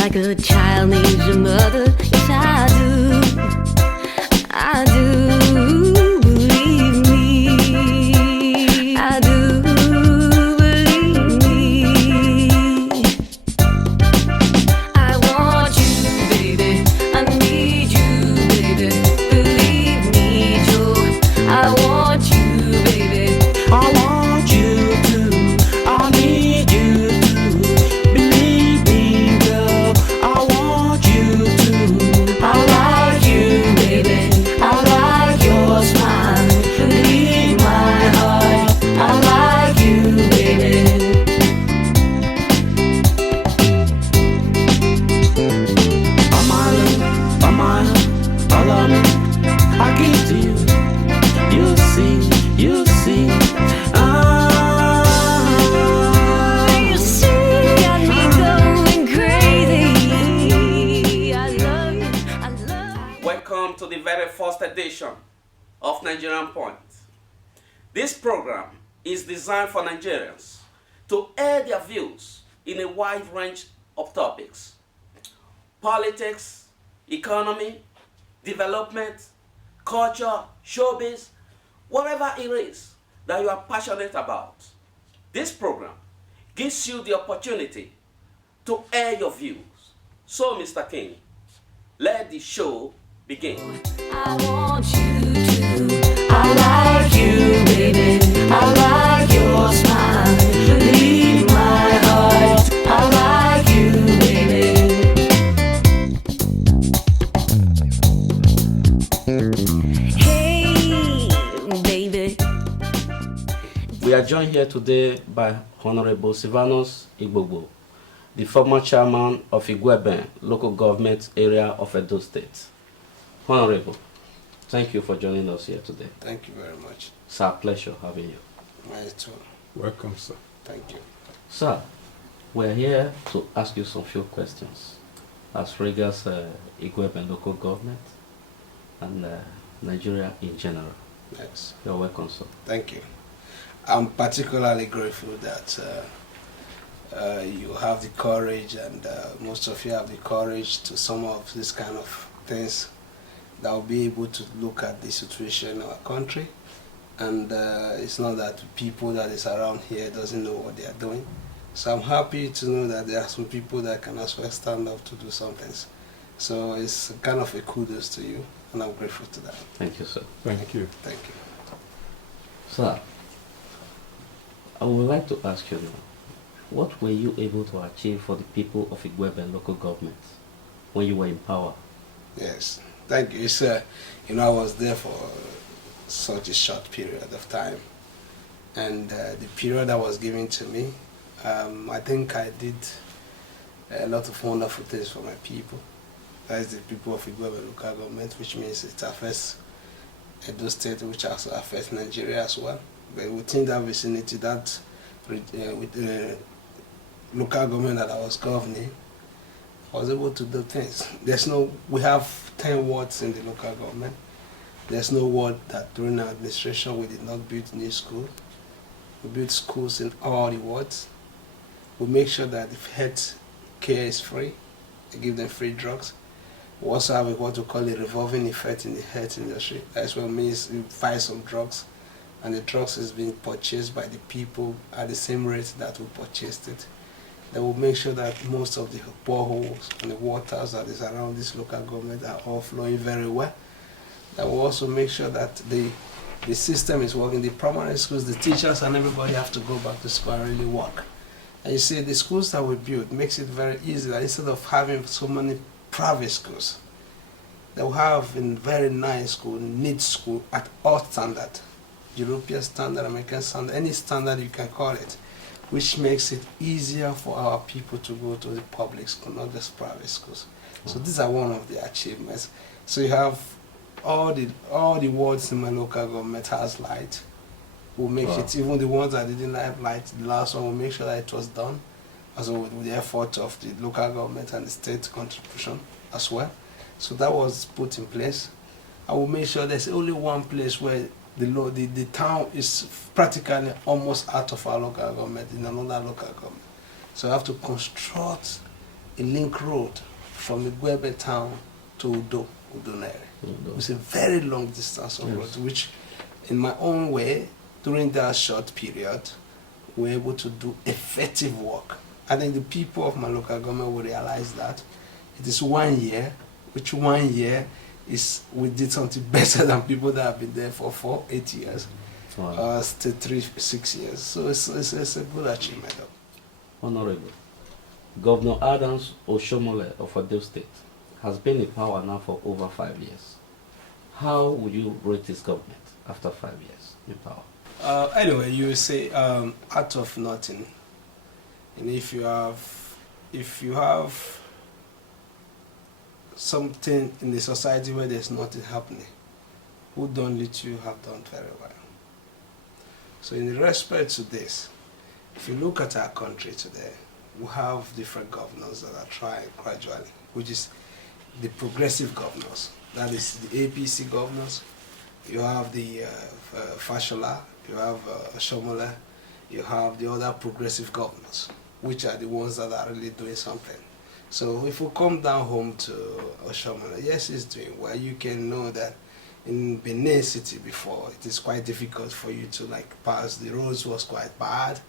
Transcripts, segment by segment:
like a child needs a mother. Yes, I do. I do. Believe me. I do. Believe me. I want you, baby. I need you, baby. Believe me, Joe. I want you, baby. I want you to, I need you to, believe me, girl. I want you to, I like you, baby. I like your smile. Believe my heart. I like you, baby. all of me, I give to you. You see, you see. You see, got me going crazy. I love you. I love you. Welcome to the very first edition of Nigerianpoint. This program is designed for Nigerians to air their views in a wide range of topics: politics, economy, development, culture, showbiz, whatever it is that you are passionate about. This program gives you the opportunity to air your views. So, Mr. King, let the show begin. I want you to. I like you, baby. I like your smile. Believe my heart. I like you, baby. Hey, baby. We are joined here today by Honorable Silvanus Igbogbo, the former chairman of Igweben local government area of Edo State. Honorable, thank you for joining us here today. Thank you very much. It's our pleasure having you. Mine too. Welcome, sir. Thank you. Sir, we're here to ask you some few questions as regards Igweben local government and Nigeria in general. Yes. You're welcome, sir. Thank you. I'm particularly grateful that you have the courage, and most of you have the courage to some of these kind of things that will be able to look at the situation in our country. And it's not that people that is around here doesn't know what they are doing. So I'm happy to know that there are some people that can as well stand up to do some things. So it's kind of a kudos to you, and I'm grateful to that. Thank you, sir. Thank you. Thank you. Sir, I would like to ask you now, what were you able to achieve for the people of Igweben local government when you were in power? Yes, thank you. It's, I was there for such a short period of time, and the period that was given to me, I think I did a lot of wonderful things for my people. That is the people of Igweben local government, which means it affects Edo State, which also affects Nigeria as well. But within that vicinity, that with the local government that I was governing, I was able to do things. We have 10 wards in the local government. There's no ward that during our administration we did not build new school. We built schools in all the wards. We make sure that if health care is free, we give them free drugs. We also have what we call a revolving effect in the health industry. That's what means you buy some drugs, and the drugs is being purchased by the people at the same rate that we purchased it. Then we'll make sure that most of the boreholes and the waters that is around this local government are all flowing very well. That will also make sure that the system is working. The primary schools, the teachers and everybody have to go back to school and really work. And you see, the schools that we build makes it very easy that instead of having so many private schools, they will have a very nice school, neat school at all standard, European standard, American standard, any standard you can call it, which makes it easier for our people to go to the public school, not just private schools. So these are one of the achievements. So you have all the wards in my local government has light. We'll make it, even the ones that didn't have light, the last one, we'll make sure that it was done. Also with the effort of the local government and the state contribution as well. So that was put in place. I will make sure there's only one place where the town is practically almost out of our local government, in another local government. So I have to construct a link road from the Gwebe town to Udonere. It's a very long distance of road, which in my own way, during that short period, we were able to do effective work. I think the people of my local government will realize that it is 1 year, which 1 year is we did something better than people that have been there for 4, 8 years, still 3, 6 years. So it's a good achievement. Honorable, Governor Adams Oshomole of Edo State has been in power now for over 5 years. How would you rate his government after 5 years in power? Anyway, you say out of nothing, and if you have something in the society where there's nothing happening, who done little have done very well. So in respect to this, if you look at our country today, we have different governors that are trying gradually, which is the progressive governors. That is the APC governors. You have the Fashola, you have Shomole, you have the other progressive governors, which are the ones that are really doing something. So if we come down home to Oshomole, yes, he's doing well. You can know that in Benin City before, it is quite difficult for you to pass. The roads was quite bad.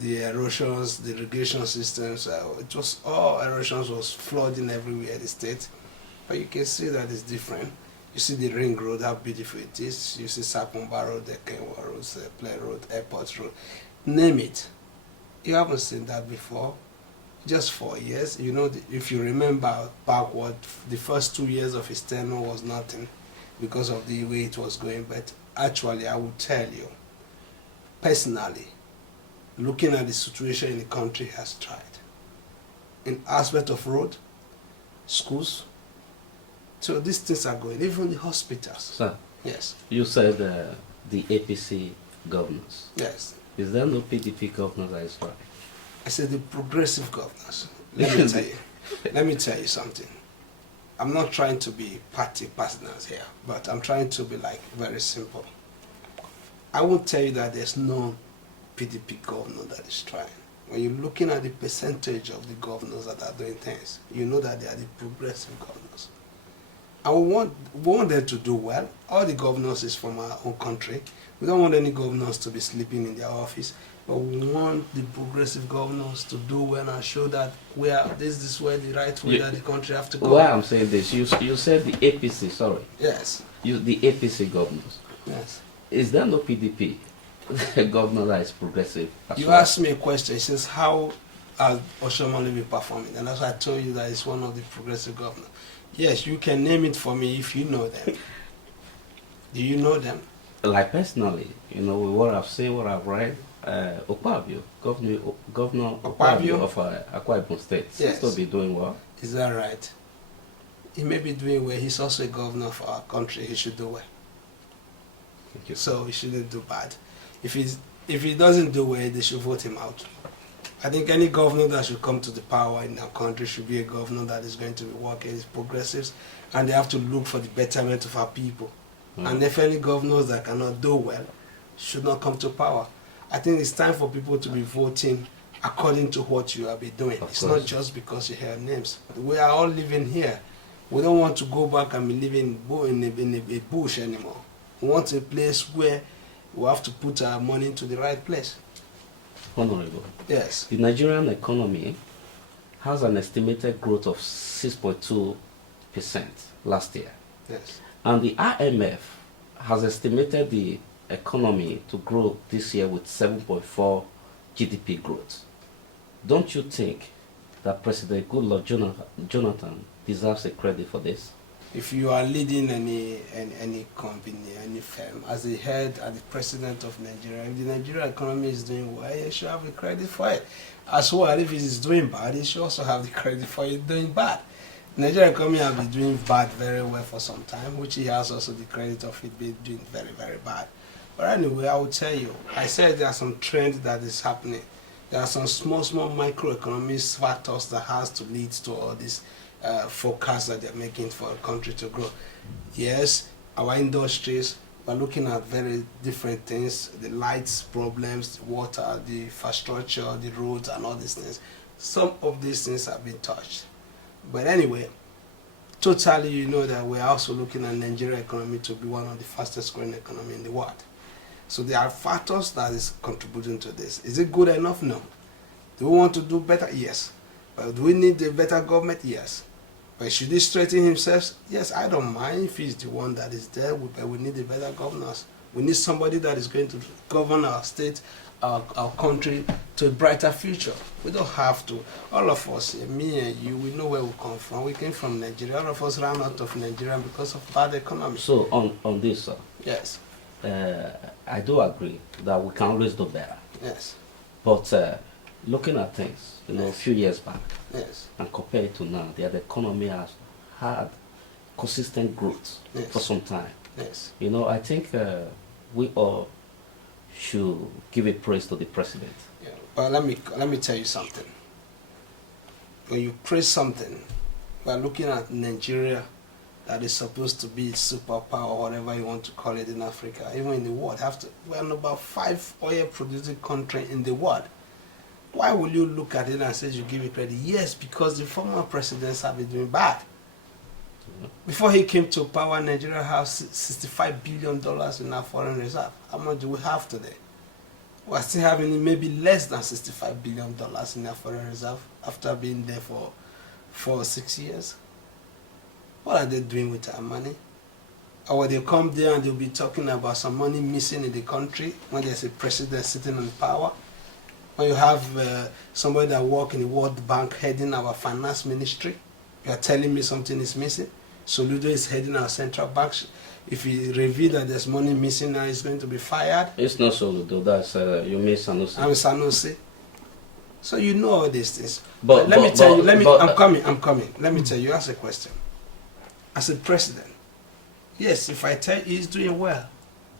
The erosions, the irrigation systems, it was all erosions was flooding everywhere in the state. But you can see that it's different. You see the ring road, how beautiful it is. You see Sapumba Road, the Kenwa Road, the Play Road, Airport Road. Name it. You haven't seen that before. Just 4 years. You know, if you remember backward, the first 2 years of his tenure was nothing because of the way it was going. But actually, I will tell you, personally, looking at the situation in the country has tried. In aspect of road, schools, so these things are going, even the hospitals. Sir, yes. You said the APC governors. Yes. Is there no PDP governor that is right? I said the progressive governors. Let me tell you. Let me tell you something. I'm not trying to be party partners here, but I'm trying to be very simple. I won't tell you that there's no PDP governor that is trying. When you're looking at the percentage of the governors that are doing things, you know that they are the progressive governors. And we want them to do well. All the governors is from our own country. We don't want any governors to be sleeping in their office, but we want the progressive governors to do well and show that this is where the right way that the country have to go. Why I'm saying this, you said the APC, sorry. Yes. The APC governors. Yes. Is there no PDP governor that is progressive? You asked me a question. It says, how has Oshomole been performing? And as I told you, that it's one of the progressive governors. Yes, you can name it for me if you know them. Do you know them? Like personally, with what I've seen, what I've read, Okpabio, Governor Okpabio of Akwa Ibom State, seems to be doing well. Is that right? He may be doing well. He's also a governor of our country. He should do well. Thank you. So he shouldn't do bad. If he doesn't do well, they should vote him out. I think any governor that should come to the power in our country should be a governor that is going to be working with progressives, and they have to look for the betterment of our people. And if any governors that cannot do well should not come to power. I think it's time for people to be voting according to what you have been doing. It's not just because you have names. We are all living here. We don't want to go back and be living in a bush anymore. We want a place where we have to put our money into the right place. Honorable. Yes. The Nigerian economy has an estimated growth of 6.2% last year. Yes. And the IMF has estimated the economy to grow this year with 7.4 GDP growth. Don't you think that President Goodluck Jonathan deserves a credit for this? If you are leading any company, any firm, as the head and the president of Nigeria, if the Nigerian economy is doing well, you should have the credit for it. As well, if it is doing bad, you should also have the credit for it doing bad. The Nigerian economy has been doing bad very well for some time, which he has also the credit of it being doing very, very bad. But anyway, I will tell you, I said there are some trends that is happening. There are some small microeconomic factors that has to lead to all this forecast that they're making for a country to grow. Yes, our industries, we're looking at very different things, the lights problems, the water, the infrastructure, the roads and all these things. some of these things have been touched. But anyway, totally, you know that we're also looking at Nigerian economy to be one of the fastest growing economy in the world. So there are factors that is contributing to this. Is it good enough? No. Do we want to do better? Yes. But do we need a better government? Yes. But should he straighten himself? Yes, I don't mind if he's the one that is there, but we need a better governance. We need somebody that is going to govern our state, our country to a brighter future. We don't have to. All of us, me and you, we know where we come from. We came from Nigeria. All of us ran out of Nigeria because of bad economy. So on this, sir, Yes, I do agree that we can always do better. yes, But looking at things, a Yes. few years back, yes, and compare it to now, the economy has had consistent growth Yes. for some time. yes. I think we all should give a praise to the president. Yeah. Well, let me tell you something. When you praise something, we are looking at Nigeria that is supposed to be superpower or whatever you want to call it in Africa, even in the world. We're number 5 oil producing country in the world. Why will you look at it and say you give it credit? Yes, because the former presidents have been doing bad. Before he came to power, Nigeria has $65 billion in our foreign reserve. How much do we have today? We're still having maybe less than $65 billion in our foreign reserve after being there for 4 or 6 years. What are they doing with our money? Or they come there and they'll be talking about some money missing in the country when there's a president sitting on power. When you have somebody that works in the World Bank heading our finance ministry, you are telling me something is missing. Soludo is heading our central bank. If he reveal that there's money missing now, he's going to be fired. It's not Soludo, that's you mean Sanusi. I'm Sanusi. So you know all these things. But let me tell you, I'm coming. Let me Hmm. tell you, ask a question. As a president, yes, if I tell you he's doing well,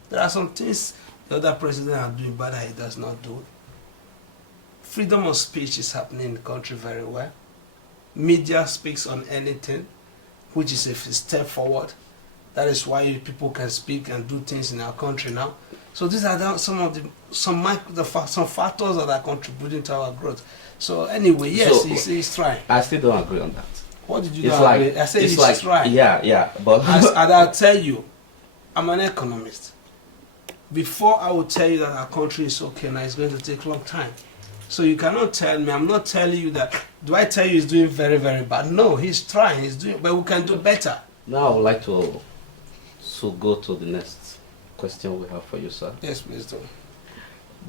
there are some things the other president are doing bad that he does not do. Freedom of speech is happening in the country very well. Media speaks on anything, which is a step forward. That is why people can speak and do things in our country now. So these are some factors that are contributing to our growth. So anyway, yes, So, he's trying. I still don't agree on that. What did you It's not like agree? I said it's he's like trying. yeah, but And I'll tell you, I'm an economist. Before I will tell you that our country is okay now, it's going to take a long time. So you cannot tell me, I'm not telling you that, do I tell you he's doing very, very bad? No, he's trying, he's doing, but we can do better. now I would like to go to the next question we have for you, sir. Yes, please do.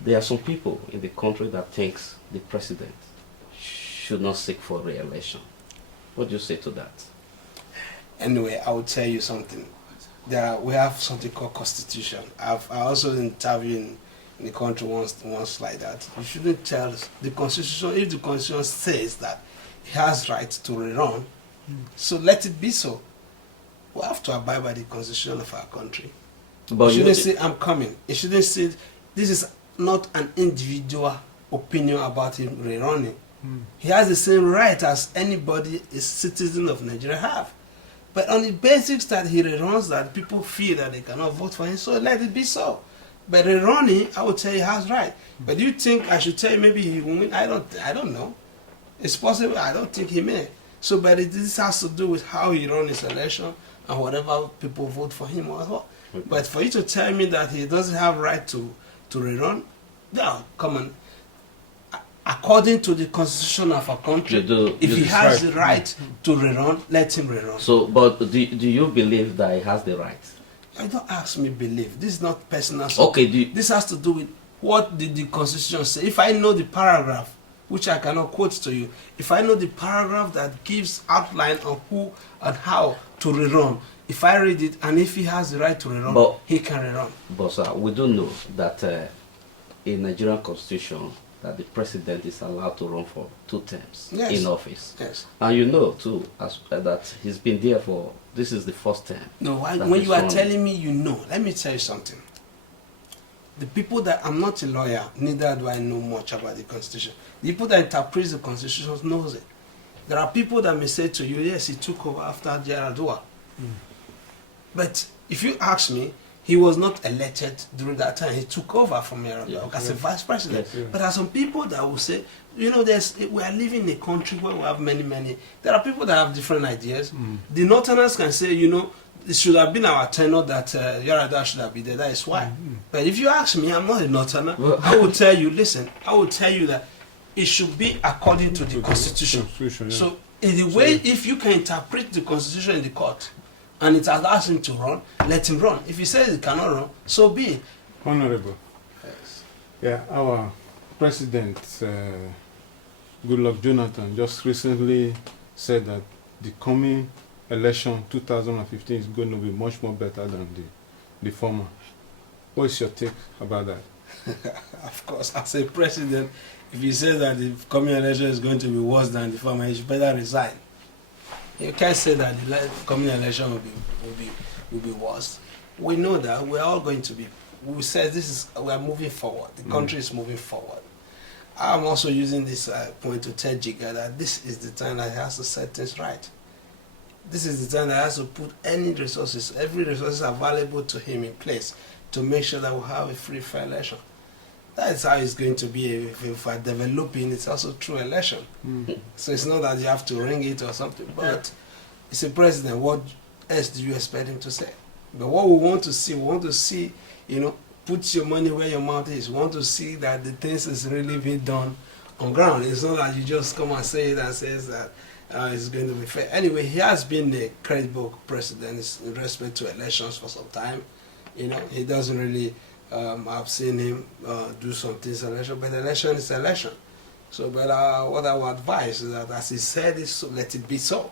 There are some people in the country that thinks the president should not seek for re-election. What do you say to that? Anyway, I will tell you something. We have something called constitution. I also interviewed in the country once like that. You shouldn't tell the constitution, if the constitution says that he has right to rerun, so let it be so. We have to abide by the constitution of our country. But You shouldn't say, I'm coming. You shouldn't say, this is not an individual opinion about him rerunning. He has the same right as anybody, a citizen of Nigeria, have. But on the basics that he reruns, that people feel that they cannot vote for him, so let it be so. But rerunning, I would say he has right. But do you think I should tell you maybe he will win? I don't know. It's possible. I don't think he may. So, but this has to do with how he runs his election and whatever people vote for him as well. Okay. But for you to tell me that he doesn't have right to rerun, no, come on. According to the constitution of our country, if he has the right to rerun, let him rerun. So, but do you believe that he has the right? I don't ask me believe. This is not personal. Okay, This has to do with what did the constitution say. If I know the paragraph, which I cannot quote to you, if I know the paragraph that gives outline on who and how to rerun, if I read it and if he has the right to rerun, he can rerun. But sir, we do know that in Nigerian constitution, that the president is allowed to run for 2 terms in office. Yes. And you know too that he's been there for, this is the 1st term. No, when you are telling me you know, let me tell you something. The people that, I'm not a lawyer, neither do I know much about the constitution. The people that interpret the constitution knows it. There are people that may say to you, yes, he took over after Jaradua. But if you ask me, He was not elected during that time. He took over from Yar'Adua Yeah. as a vice president. Yes. But there are some people that will say, we are living in a country where we have many. There are people that have different ideas. The Northerners can say, it should have been our tenor that Yar'Adua should have been there. That is why. But if you ask me, I'm not a Northerner. I will tell you, that it should be according to the Constitution. Constitution, yeah. So, in the way, if you can interpret the Constitution in the court, and it allows him to run, let him run. If he says he cannot run, so be it. Honorable. Yes. Yeah, our president, Goodluck Jonathan, just recently said that the coming election 2015 is going to be much more better than the former. What is your take about that? Of course, as a president, if he says that the coming election is going to be worse than the former, he should better resign. You can't say that the coming election will be worse. We know that we're all going to be. We said we are moving forward. The country is moving forward. I'm also using this point to tell Jiga that this is the time that he has to set things right. This is the time that he has to put every resources available to him in place to make sure that we have a free, fair election. That's how it's going to be if we're developing. It's also true election. So it's not that you have to ring it or something, but it's a president. What else do you expect him to say? But what we want to see, put your money where your mouth is. We want to see that the things is really being done on ground. It's not that you just come and say it and says that it's going to be fair. Anyway, he has been a credible president in respect to elections for some time. He doesn't really. I've seen him do some things in election, but election is election. So, but what I would advise is that, as he said, let it be so.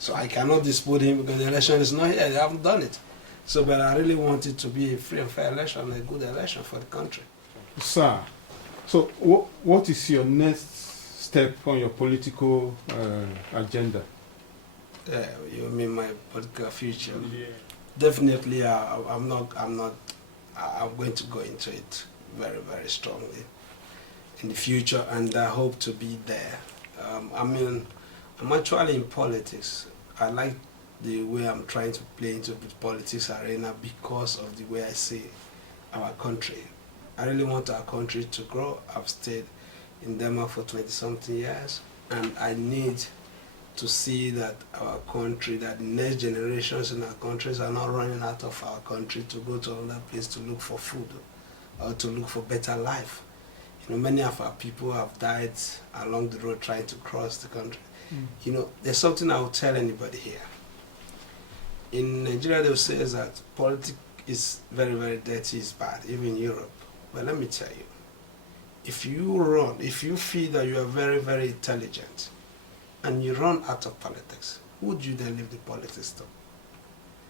So I cannot dispute him because the election is not here. They haven't done it. So, but I really want it to be a free and fair election, a good election for the country. Sir, so what is your next step on your political agenda? You mean my political future? Yeah. Definitely, I'm going to go into it very, very strongly in the future, and I hope to be there. I'm actually in politics. I like the way I'm trying to play into the politics arena because of the way I see our country. I really want our country to grow. I've stayed in Denmark for 20-something years, and I need to see that our country, that the next generations in our countries are not running out of our country to go to another place to look for food or to look for better life. Many of our people have died along the road trying to cross the country. There's something I will tell anybody here. In Nigeria, they will say that politics is very, very dirty, it's bad, even in Europe. But let me tell you, if you feel that you are very, very intelligent, and you run out of politics, who would you then leave the politics to?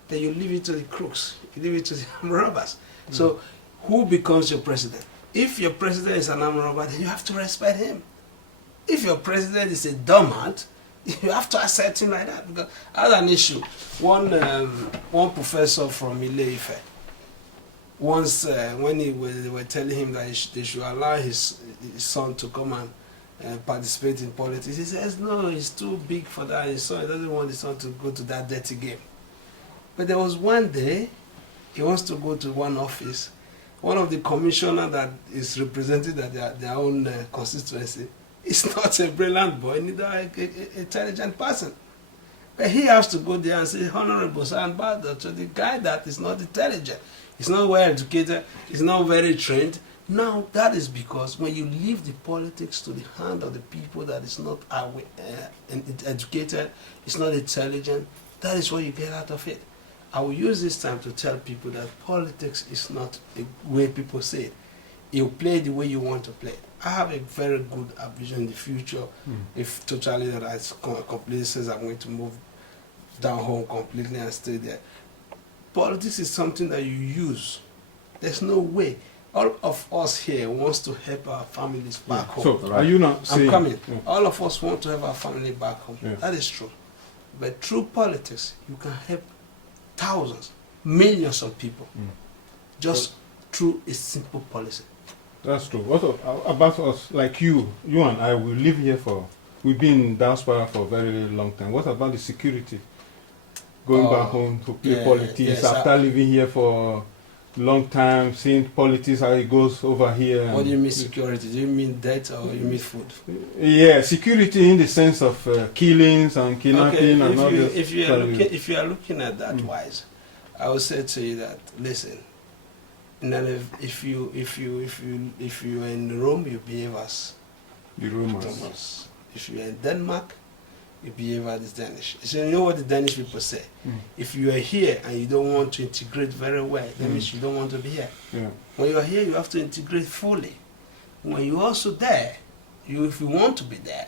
Then you leave it to the crooks, you leave it to the armed robbers. So who becomes your president? If your president is an armed robber, then you have to respect him. If your president is a dumbhead, you have to accept him like that. Because I had an issue. One professor from Ile-Ife, once when they were telling him that they should allow his son to come and participate in politics, he says, no, he's too big for that. His son, he doesn't want his son to go to that dirty game. But there was one day, he wants to go to one office. One of the commissioner that is represented at their own constituency is not a brilliant boy, neither an intelligent person. But he has to go there and say, Honorable Sir, to the guy that is not intelligent, he's not well educated, he's not very trained. Now, that is because when you leave the politics to the hand of the people that is not educated, it's not intelligent, that is what you get out of it. I will use this time to tell people that politics is not the way people say it. You play the way you want to play it. I have a very good vision in the future. If totally that I completely says I'm going to move down home completely and stay there. Politics is something that you use. There's no way. All of us here wants to help our families back home. So, are you not saying... I'm coming. Yeah. All of us want to have our family back home. Yeah. That is true. But through politics, you can help thousands, millions of people just through a simple policy. That's true. What about us, like you and I, we live here we've been in diaspora for a very long time. What about the security? Going back home to play politics after living here for long time, seeing politics, how it goes over here. What do you and- mean security? Do you mean debt or you mean food? Yeah, security in the sense of killings and kidnapping and all this. if you are looking at that wise, I would say to you that listen. If you are in Rome, you behave as The Romans. Romans. If you are in Denmark, you behave as the Danish. So you know what the Danish people say? If you are here and you don't want to integrate very well, that means you don't want to be here. Yeah. When you are here, you have to integrate fully. When you're also there, if you want to be there,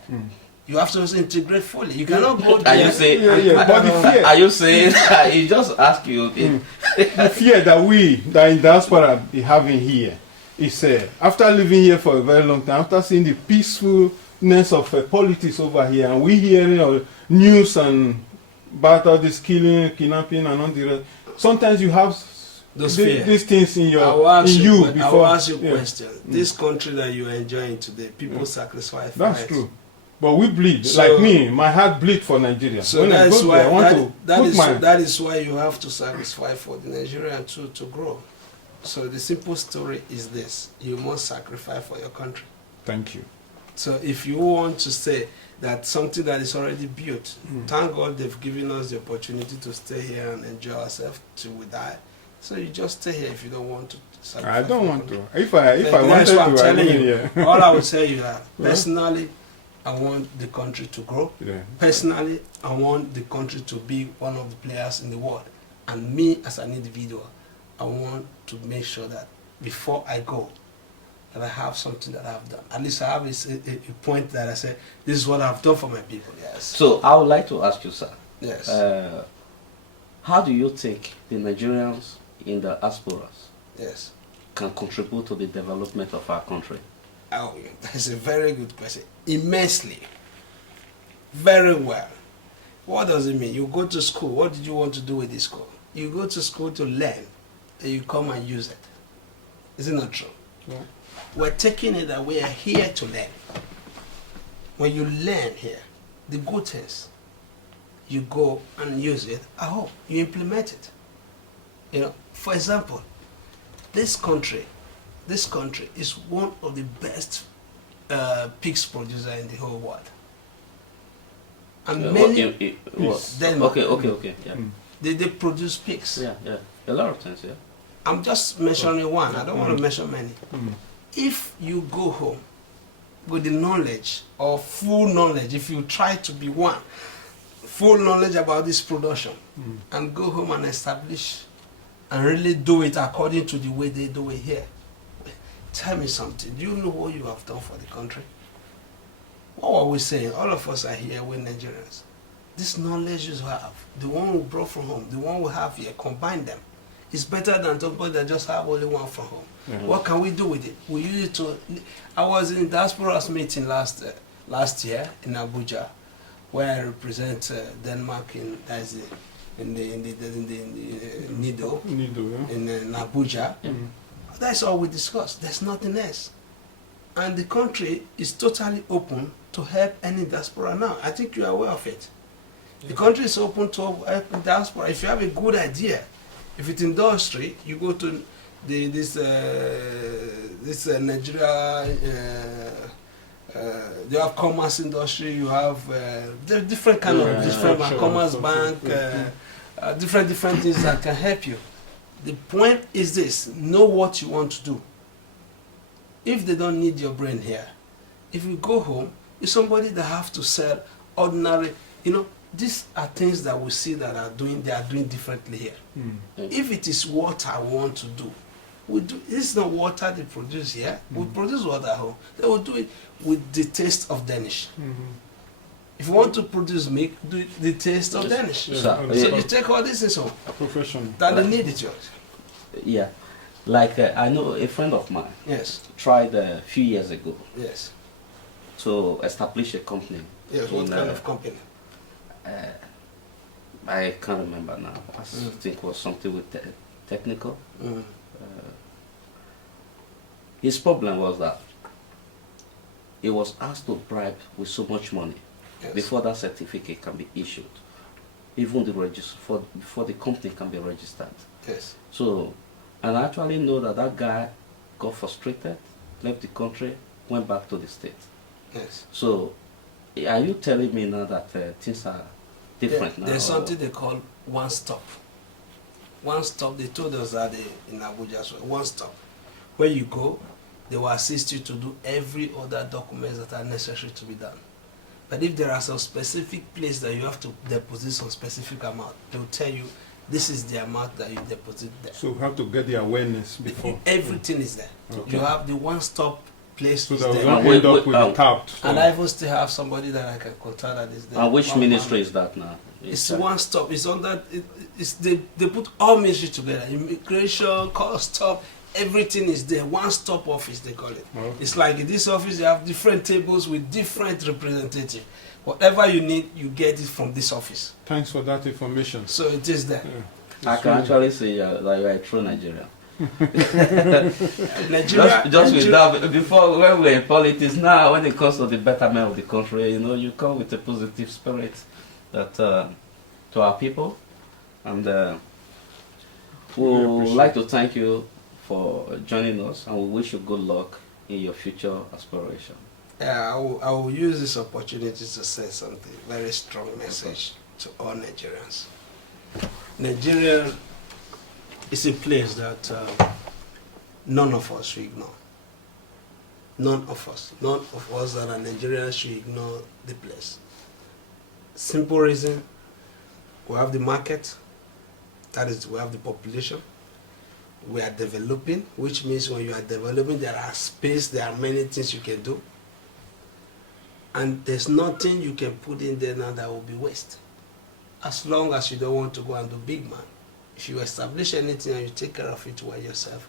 you have to also integrate fully. You cannot go Are there. you saying? But the fear, Are you saying? He just ask you. the fear that in diaspora is having here is after living here for a very long time, after seeing the peacefulness of politics over here, and we hearing news and about all this killing, kidnapping, and all the rest. Sometimes you have these things in I will ask you a yeah. question. This country that you are enjoying today, people sacrifice for That's it. true. But we bleed. So- like me, my heart bleeds for Nigeria. So when I that's go why there, I want to put that is why you have to sacrifice for the Nigerian to grow. So the simple story is this: you must sacrifice for your country. Thank you. So if you want to say that something that is already built, thank God they've given us the opportunity to stay here and enjoy ourselves till we die. So you just stay here if you don't want to sacrifice. I don't for want your to. If I country. wanted That's what I'm to, I telling wouldn't. you. Yeah. All I would tell you that personally, I want the country to grow. Yeah. Personally, I want the country to be one of the players in the world. And me as an individual, I want to make sure that before I go, that I have something that I've done. At least I have a point that I say, this is what I've done for my people. Yes. So I would like to ask you, sir. Yes. How do you think the Nigerians in the diasporas Yes. can contribute to the development of our country? Oh, that's a very good question. Immensely. Very well. What does it mean? You go to school. What did you want to do with this school? You go to school to learn, and you come and use it. Is it not true? Yeah. We're taking it that we are here to learn. When you learn here, the good things, you go and use it. I hope you implement it. You know, for example, this country is one of the best pigs producer in the whole world. And many Denmark, Okay. Yeah. they produce pigs. Yeah. A lot of things. Yeah. I'm just mentioning one. I don't want to mention many. If you go home with the knowledge or full knowledge, if you try to be one, full knowledge about this production, and go home and establish and really do it according to the way they do it here, tell me something. Do you know what you have done for the country? What were we saying? All of us are here, we're Nigerians. This knowledge you have, the one we brought from home, the one we have here, combine them. It's better than somebody that just have only one from home. What can we do with it? We use it to. I was in diaspora's meeting last year in Abuja, where I represent Denmark in Nido in Abuja. That's all we discussed. There's nothing else. And the country is totally open to help any diaspora now. I think you are aware of it. The country is open to help diaspora. If you have a good idea, if it's industry, you go to this Nigeria. They have commerce industry. You have different kind of commerce bank, different things that can help you. The point is this: know what you want to do. If they don't need your brain here, if you go home, you're somebody that have to sell ordinary. These are things that we see that they are doing differently here. If it is what I want to do, we do. This is not water they produce here. We produce water at home. They will do it with the taste of Danish. If you want to produce milk, do it the taste of Danish. Yeah. So you take all this things home. Professional. That they need it, George. Yeah. Like I know a friend of mine Yes. tried a few years ago Yes. to establish a company. Yes. What in, kind of company? I can't remember now. I think it was something with technical. His problem was that he was asked to bribe with so much money before that certificate can be issued, even the before the company can be registered. Yes. So And I actually know that that guy got frustrated, left the country, went back to the state. Yes. So, are you telling me now that things are different now? There's something they call one stop. One stop, they told us that in Abuja as well. One stop. Where you go, they will assist you to do every other documents that are necessary to be done. But if there are some specific place that you have to deposit some specific amount, they will tell you this is the amount that you deposit there. So we have to get the awareness before. Everything is there. Okay. You have the one-stop place So is that we there. don't end up with tapped. And I even still have somebody that I can contact that is there. And which One ministry man. is that now? It's one stop. It's on that. They put all ministry together. Immigration, custom, everything is there. One stop office they call it. Okay. It's like in this office you have different tables with different representatives. Whatever you need, you get it from this office. Thanks for that information. So it is there. Yeah. I can actually say that you are a true Nigerian. Nigeria, Just with that, before when we were in politics, now when it comes to the betterment of the country, you know, you come with a positive spirit that to our people, and we would like to thank you for joining us, and we wish you good luck in your future aspiration. Yeah, I will use this opportunity to say something, very strong message to all Nigerians. Nigeria is a place that none of us should ignore. None of us that are Nigerians should ignore the place. Simple reason, we have the market, that is, we have the population. We are developing, which means when you are developing, there are space, there are many things you can do. And there's nothing you can put in there now that will be waste. As long as you don't want to go and do big man. If you establish anything and you take care of it well yourself,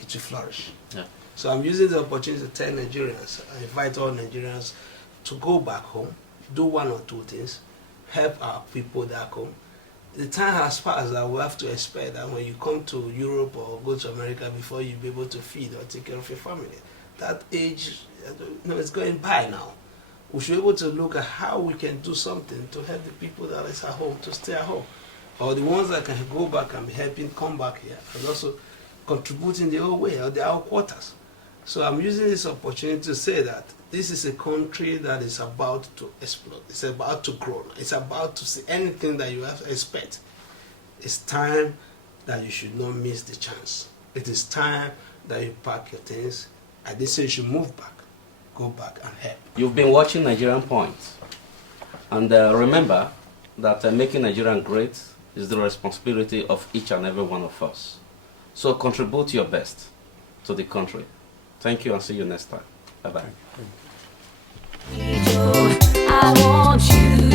it will flourish. Yeah. So I'm using the opportunity to tell Nigerians, I invite all Nigerians to go back home, do one or two things, help our people back home. The time has passed that we have to expect that when you come to Europe or go to America before you be able to feed or take care of your family. That age, it's going by now. We should be able to look at how we can do something to help the people that is at home to stay at home. Or the ones that can go back and be helping come back here and also contributing the whole way or the our quarters. So I'm using this opportunity to say that this is a country that is about to explode. It's about to grow. It's about to see anything that you have to expect. It's time that you should not miss the chance. It is time that you pack your things. I didn't say you should move back. Go back and help. You've been watching Nigerianpoint, and remember that making Nigeria great is the responsibility of each and every one of us. So contribute your best to the country. Thank you and see you next time. Bye-bye. I want you